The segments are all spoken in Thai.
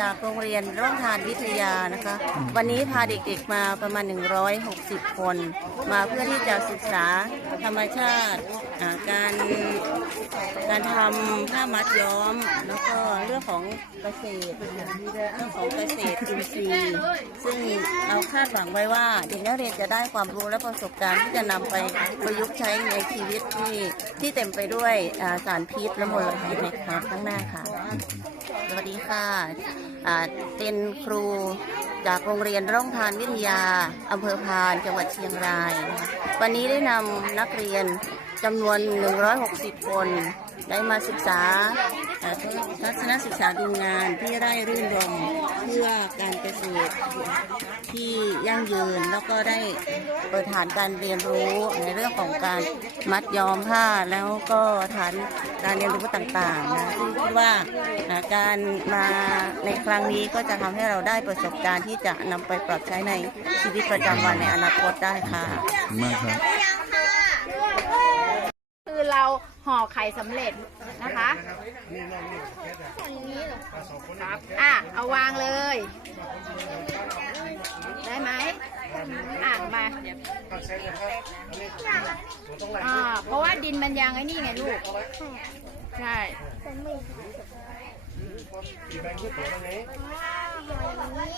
จากโรงเรียนร่องทานวิทยานะคะ วันนี้พาเด็กๆมาประมาณ 160 คน มาเพื่อที่จะศึกษาธรรมชาติอ่าการการทำผ้ามัดย้อม แล้วก็เรื่องของเกษตรเรื่องของเกษตรอินทรีย์ซึ่งเราคาดหวังไว้ว่าเด็กนักเรียนจะได้ความรู้และประสบการณ์ที่จะนำไปประยุกต์ใช้ในชีวิตที่ที่เต็มไปด้วยอ่าสารพิษและมลพิษในครั้งข้างหน้าค่ะ สวัสดีค่ะอ่าเป็นครูจากโรงเรียนร่องพานวิทยาอำเภอพานจังหวัดเชียงราย วันนี้ได้นำนักเรียนจำนวน 160 คน ได้มาศึกษาาทัศนศึกษาดูงานที่ไร่รื่นรมเพื่อการเกษตรที่ยั่งยืนแล้วก็ได้เปิดฐานการเรียนรู้ในเรื่องของการมัดย้อมผ้าแล้วก็ฐานการเรียนรู้ต่างๆนะซึ่งคิดว่าการมาในครั้งนี้ก็จะทำให้เราได้ประสบการณ์ที่จะนำไปปรับใช้ในชีวิตประจำวันในอนาคตได้ค่ะมากครับ เราห่อไข่สำเร็จนะคะครับอะเอาวางเลย ได้ไหมอะมาอ่าเพราะว่าดินมันยังไอ้นี่ไงลูก ใช่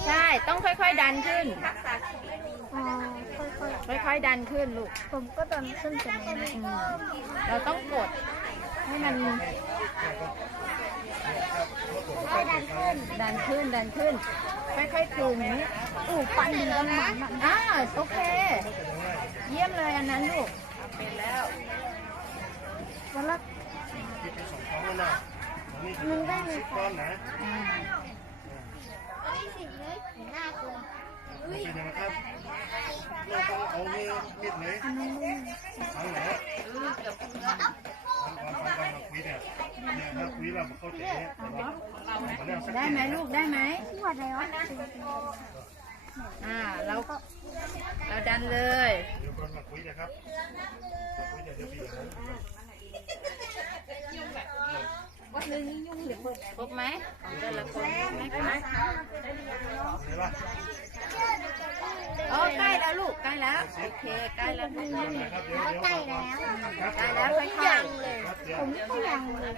ใช่ ต้องค่อยๆดันขึ้น อ๋อค่อยค่อยๆดันขึ้นลูก ๆ ผมก็ตอนขึ้นตรงนี้อืมเราต้องกดให้มันดันขึ้นดันขึ้น ค่อยๆถึงอู้ปั้นดีกันหมันอะอ่าโอเค เยี่ยมเลยอันนั้นลูก วันละมันได้ไหมคะอ่า หน้าคุณ เป็นยังไงครับเราต้องเอาให้มิดเลยฟังเหรอฟังฟังฟังฟังมาคุยเนี่ยเนี่ยถ้าคุยเราเข้าใจเนี่ยเราเนี่ยสักได้ไหมลูกได้ไหมที่วัดอะไรวะอ่าเราเราดันเลยเดี๋ยวก่อนมาคุยนะครับมาคุยเดี๋ยวเดี๋ยวปีนะครบไหมของแต่ละคนครบไหมคะ ไหนล่ะ โอ้ใกล้แล้วลูกใกล้แล้วโอ เคใกล้แล้วใกล้แล้วใกล้แล้วค่อยยังเลยครับเดี๋ยวผมก็ยังเลย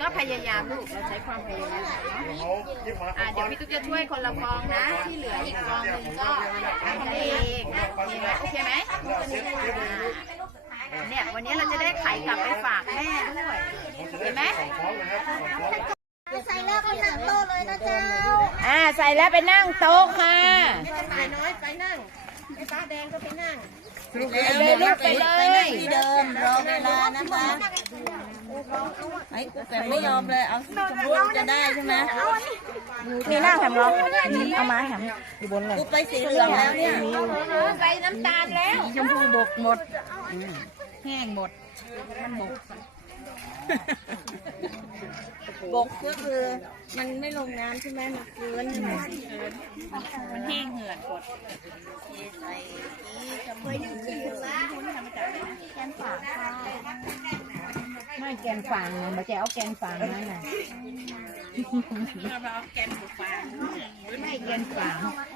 ก็พยายามลูกเราใช้ความพยายามเนาะอ่าเดี๋ยวพี่ตุ๊กจะช่วยคนละฟองนะ ที่เหลืออีกฟองหนึ่งก็ทำเองโอเคไหมโอเคไหมเนี่ยวันนี้เราจะได้ไข่กลับไปฝากแม่ด้วยผมจะได้สองฟ้องนะครับสองฟ้องจะใส่แล้วก็นั่งโตเลยนะเจ้า อ่าใส่แล้วไปนั่งโต๊ะค่ะ เลยลูกไปเลยที่เดิมรอเวลานะคะไอ้กูแต่ไม่ยอมเลยเอาสมมติจะได้ใช่ไหมมีหน้าแถมเหรอเอามาแถมกูไปสีเหลืองแล้วเนี่ยใส่น้ำตาลแล้วชมพูบกหมดแห้งหมดมันบก บกก็คือมันไม่ลงน้ำใช่ไหมมันเกลือนใช่ไหมมันแห้งเหือดกดใส่ที่ทำไมถึงสีเหลืองแกนฝางค่ะไม่แกนฝางนะมาแจเอาแกนฝางนั่นน่ะไม่แกนฝางครับวาง